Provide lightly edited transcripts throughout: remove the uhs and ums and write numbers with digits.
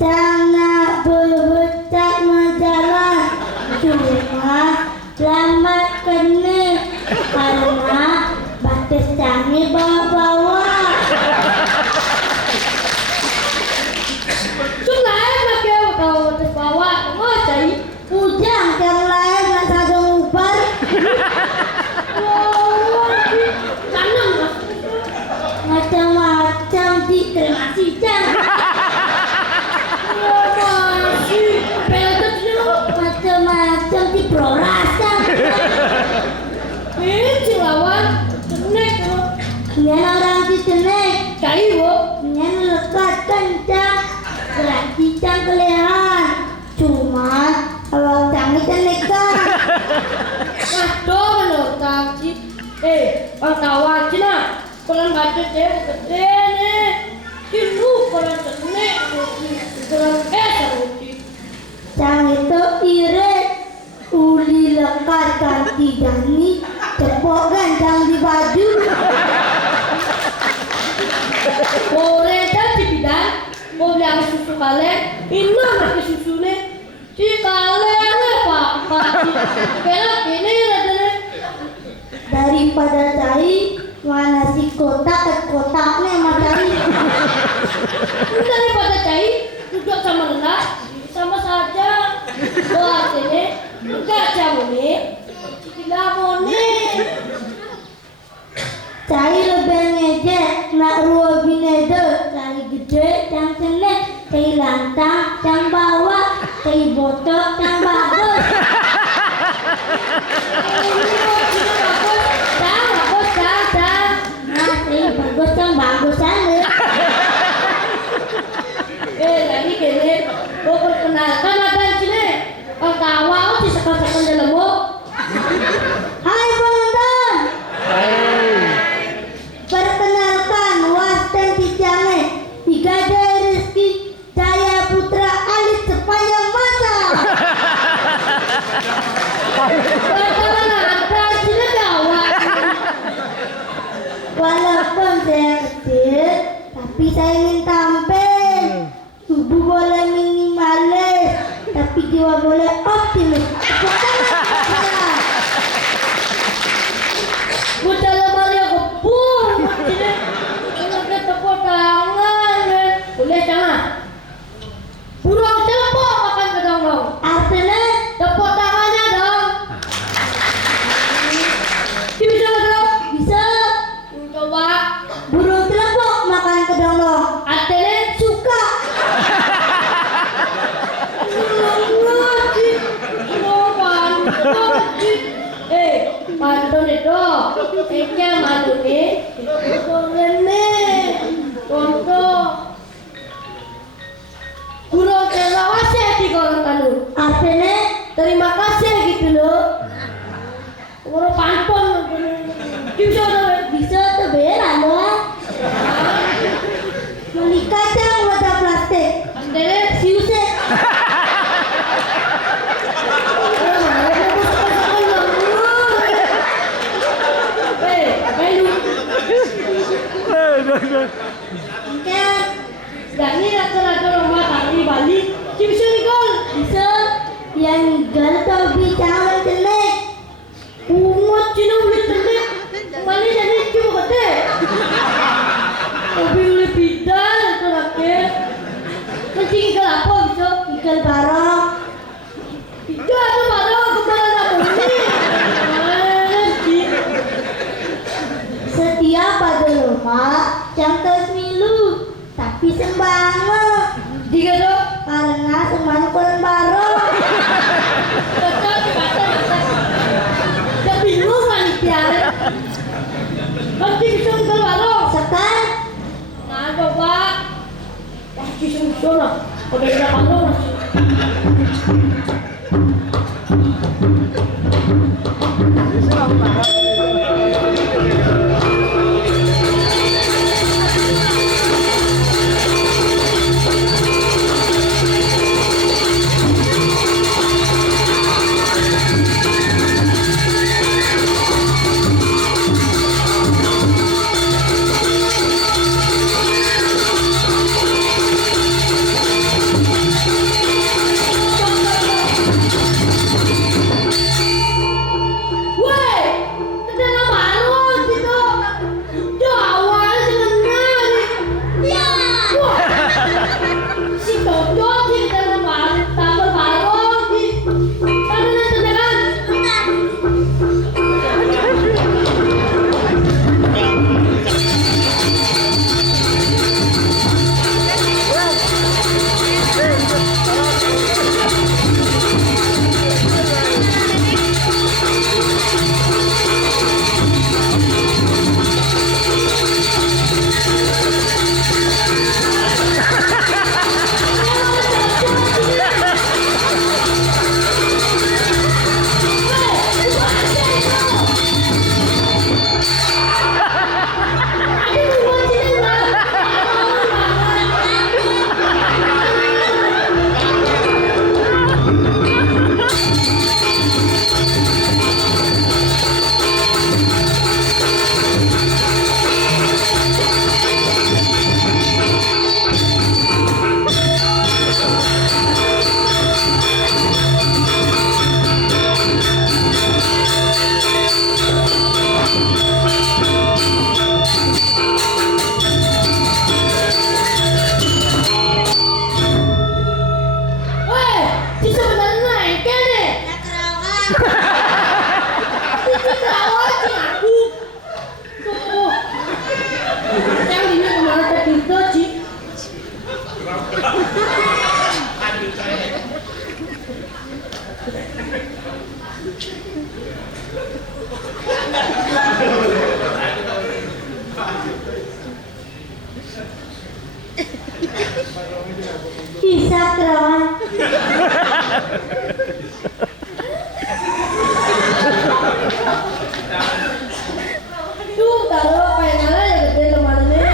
Jangan berbutak menjalan, cuma lambat kena karena batas canggih bawa-bawa. Sungai pakai batas bawa, mau cari ujang yang lain nak sadar ubar. Kanang macam-macam di terasi jang. Macam-macam di prorasa. Cilawan cenek tuh. Nyan orang di cenek. Cai wo. Nyan lekat kencang. Berarti cang kelehan. Cuma kalau canggih cenek kan. Aduh menurut sih. Wartawan cina. Kalau baca cewek gede nih. Cilu kalau cenek. Kalau rugi. Cang itu ire uli lekat ganti dani tepok gandang di baju boleh di bidang mau bilang susu kalian ini pakai susunya si kalian apa belok ini daripada cari mana si kotak ke kotaknya matahari daripada cari duduk sama rendah sama saja buat ini enggak jamu nih tidak mau nih cari lebih ngejek nak ruang bineda cari gede yang cenek cari lantang yang bawah cari botok yang bagus nah cari bagus yang bagus aja lagi gini gue perkenalkan ada sini kawal di sekolah-sekolah dalam bu. Hai penonton. Hai. Perkenalkan Wasten Tijane Igade Rizky Jaya Putra Alit sepanjang masa. Perkenalkan ada sini kawal. Walaupun saya kecil, tapi saya ingin tampil. Tubuh boleh minimalis, tapi jiwa boleh optimis. Udah lama dia kebun, ini tepuk tangan, boleh jangan. Burung cepok makan ke dong. Artinya tepuk tangannya dong. Bisa dong? Bisa. Coba. Burung cepok makan ke dong. Artinya suka. Pantun itu, ikan malu nih, contoh, burung terlawas ya di kolam kalu. Artinya terima kasih gitu loh. Burung pantun, bisa tuh beran loh. Beli kacang wadah plastik, artinya siusnya. Dan ini rata-rata rumah tadi Bali bisa nih gol bisa yang gal tapi ikel apa gitu? Ikel barong. Ikel apa barong? Kemana aku ini? Setiap pada rumah jam tos milu, tapi sembango. Jika dong, karena semuanya kurang barong. Betul, ya bingung panitia. Nanti bisa ikel barong. Sekarang nah coba pasti sungguh udah berapa lama bisa kerawan. Duh, taruh pengennya ya gede kemarinnya.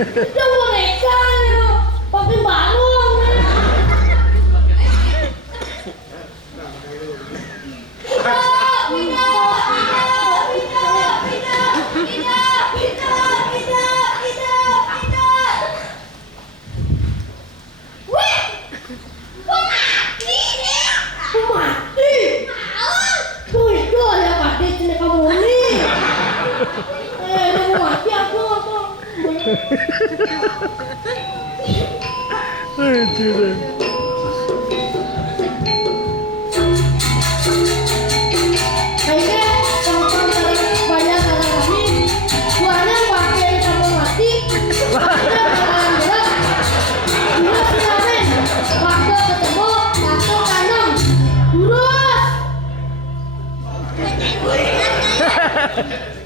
Itu boneka nih, pakai balon.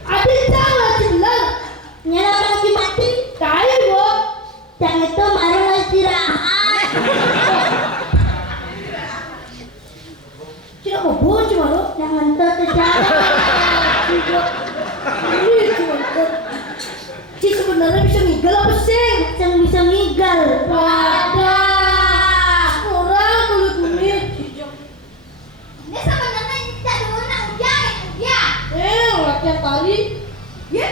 Adik jangan bilang nyala lagi mati. Kayak gua. Jangan itu marah istirahat. kali. Ya,